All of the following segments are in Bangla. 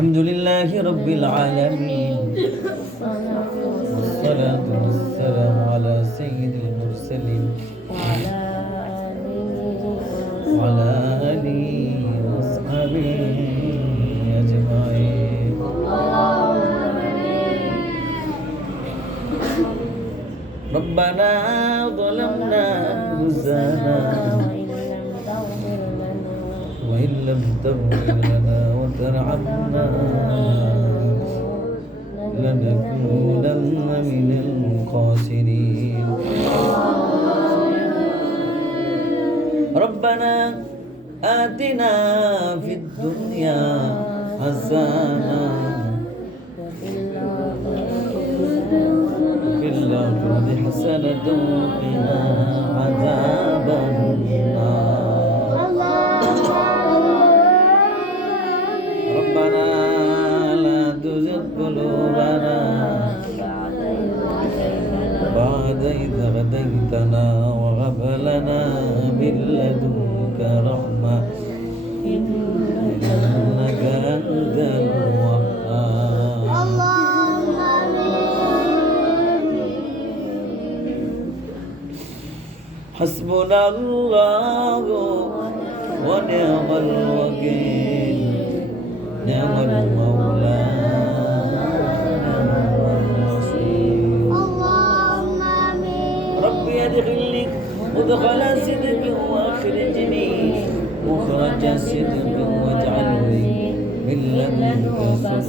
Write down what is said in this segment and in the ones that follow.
الحمد لله رب العالمين والصلاة والسلام على سيد المرسلين وعلى آله وأصحابه أجمعين. ربنا ظلمنا أنفسنا وإن لم تغفر لنا وترحمنا لنكونن من الخاسرين. ربنا آتنا في الدنيا حسنة وفي الآخرة حسنة وقنا عذاب النار. ربنا لا تزغ قلوبنا بعد إذ هديتنا وهب لنا من لدنك رحمة إنك أنت الوهاب. حسبنا الله ونعم الوكيل نعم المولى نعم النصير. ربي أدخلني مدخل صدق وأخرجني مخرج صدق واجعلني من لدنك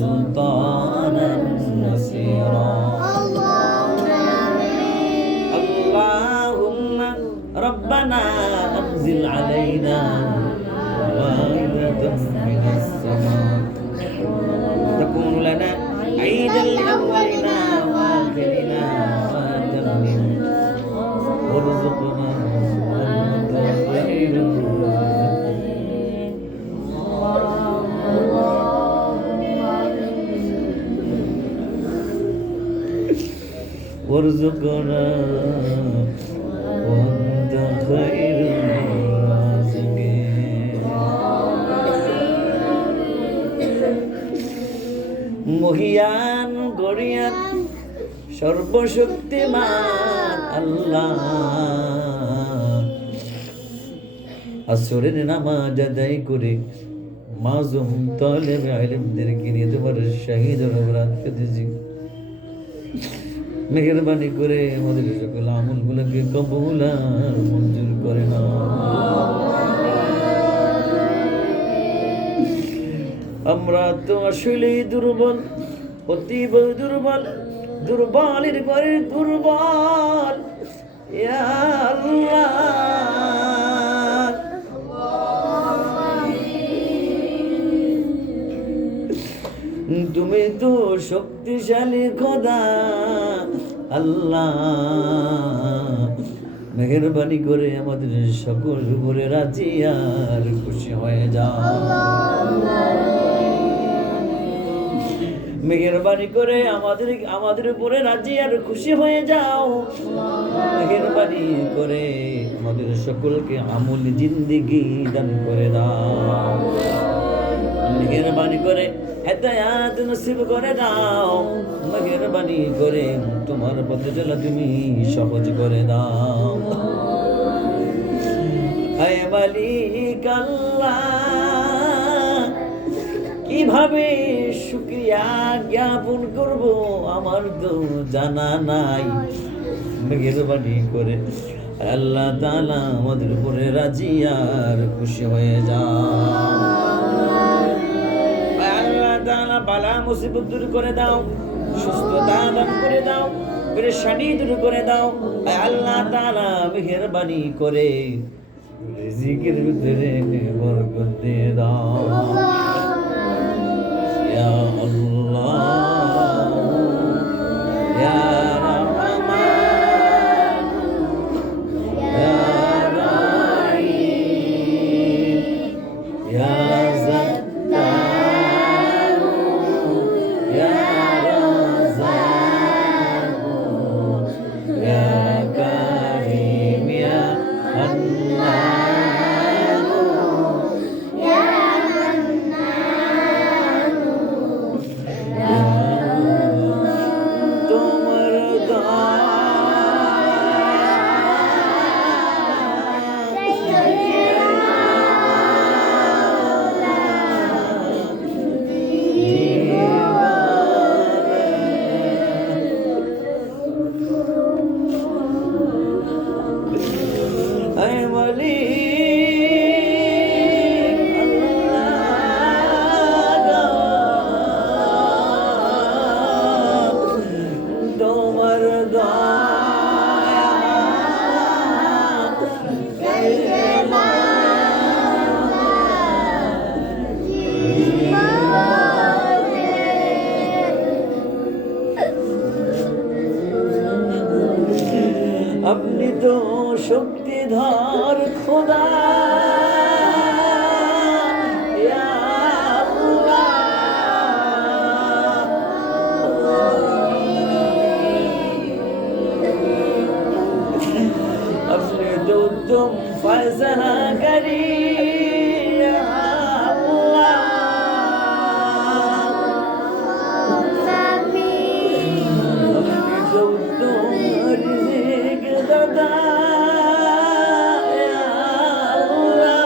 سلطانا نصيرا. اللهم ربنا أنزل علينا مائدة من السماء تكون لنا عيدا لأولنا وآخرنا وآتمنا وارزقنا وأنت خير الرازقين. وارزقنا وأنت خير الرازقين. মহিয়ান গরিয়ান সর্বশক্তিমান আল্লাহ আসরের নামাজ আদায় করে মাযুম তালেব ইলমদেরকে নিয়ে তোমার শহীদ রবরাত পেতেছি। মেহেরবানি করে আমাদের সকল আমলগুলোকে কবুল আর মঞ্জুর করে নাও। আমরা তো আসলেই দুর্বল, অতীব দুর্বল, দুর্বলের ঘরে দুর্বল। ইয়া আল্লাহ তুমি তো শক্তিশালী খোদা আল্লাহ, মেহেরবানি করে আমাদের সকল উপরে রাজি আর খুশি হয়ে যাও। মেহেরবানি করে আমাদের উপরে রাজি আর খুশি হয়ে যাও। মেহেরবানি করে আমাদের সকলকে আমল জিন্দেগি দান করে দাও। মেহেরবানি করে হেদায়াত নসিব করে দাও। মেহেরবানি করে তোমার পথে চলা তুমি সহজ করে দাও। হে মালিক আল্লাহ, কিভাবে শুকরিয়া জ্ঞাপন করব আমার তো জানা নাই। মেহেরবানি করে আল্লাহ তাআলা আমাদের উপরে রাজি আর খুশি হয়ে যাও। আল্লাহ তাআলা বালা মুসিবত দূর করে দাও, সুস্থতা দান করে দাও, পেরেশানি দূর করে দাও। আল্লাহ তাআলা মেহেরবানি করে রিজিকের ভিতরে বরকত দিয়ে দাও। ইয়া আল্লাহ ইয়া রহমান ইয়া রহিম ইয়া জাত্তার ইয়া রাজ্জাক ইয়া কারীম ইয়া হান্নান ইয়া মালিক আল্লাহ তোমার আপনি তো শক্তিধর খোদা ইয়া আল্লাহ। আপনি তো উত্তম ফয়সালাকারী ইয়া আল্লাহ। আপনি তো উত্তম রিজিক দাতা ইয়া আল্লাহ।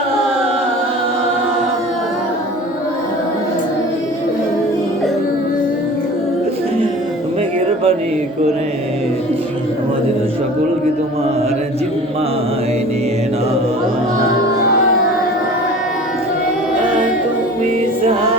মেহেরবানি করে আমাদের সকলকে তোমার জিম্মায় নিয়ে নাও। তুমি সারা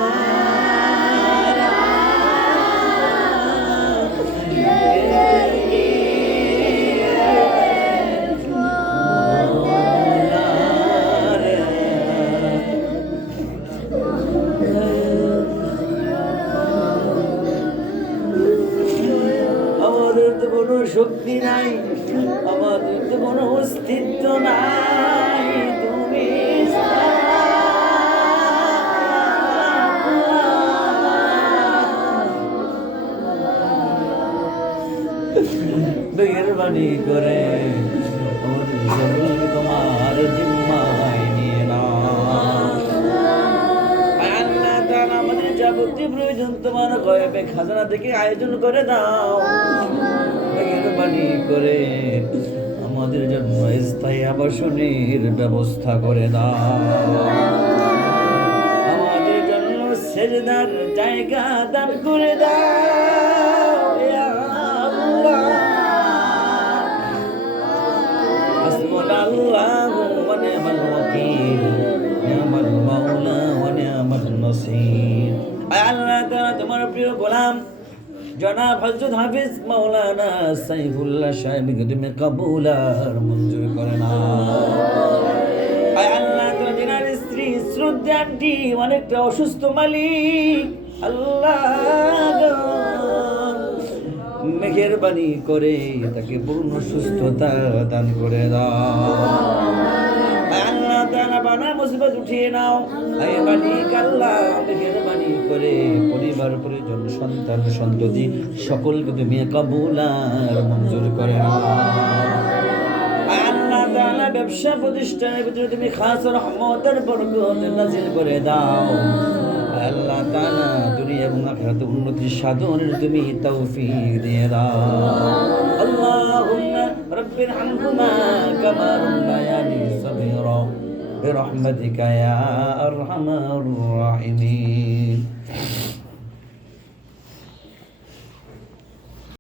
আমাদের তো কোনো শক্তি নাই, আমাদের তো কোনো অস্তিত্ব নাই, তুমি মেহেরবানি করে আমাদের সকলকে তোমার জিম্মায় নিয়ে নাও। আল্লাহ তাআলা আমাদের যাবতীয় প্রয়োজন তোমার গয়বে খাজানা থেকে আয়োজন করে দাও। মেহেরবানি করে আমাদের জন্য স্থায়ী আবাসনের ব্যবস্থা করে দাও। আমাদের জন্য সেজদার জায়গা দান করে দাও ইয়া আল্লাহ। হাসবুনাল্লাহু ওয়া নি'মাল ওয়াকিল, নি'মাল মাওলা ওয়া নি'মান নাসির। আল্লাহ তাআলা তোমার প্রিয় গোলাম জনাব হযরত হাফেজ মাওলানা সাইফুল্লাহ সাহেবকে তুমি কবুল আর মঞ্জুর করে নাও। আল্লাহ তাআলা জিনার স্ত্রী শ্রদ্ধা আন্টি অনেকটা অসুস্থ মালিক আল্লাহ মেহেরবানি করে তাকে পূর্ণ সুস্থতা দান করে দাও। আল্লাহ তাআলা বানা মুসিবত উঠিয়ে নাও। হে মালিক আল্লাহ মেহেরবানি করে পরিবার পরিজন সন্তান সন্ততি সকলকে তুমি কবুল আর মঞ্জুর করে নাও। আল্লাহ তাআলা ব্যবসা প্রতিষ্ঠানের ভিতরে তুমি খাস রহমতের বরকত নাযিল করে দাও। আল্লাহ তাআলা দুনিয়া এবং আখিরাতে উন্নতি সাধনের তুমি তৌফিক দিয়ে দাও। আল্লাহুম্মা রাব্বির হামহুমা কামা রাব্বায়ানি সগীরা বিরহমাতিকা ইয়া আরহামার রাহিমিন।